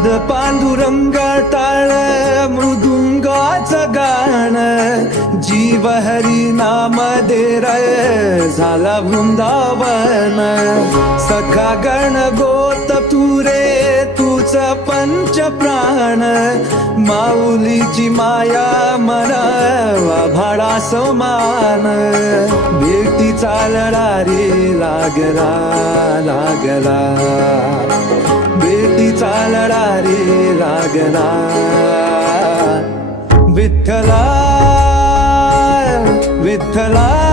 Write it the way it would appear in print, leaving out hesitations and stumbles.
नाद पांडुरंग टाळ मृदुंगाचं गाण जीव हरी नाम दे रे झाला वृंदावन सखा गण गोत तू रे तूच पंच प्राण माऊलीची माया मन भाडा समान भेटी चालला रे लागला लागला भेटी चालला रे लागला विठ्ठला विठ्ठला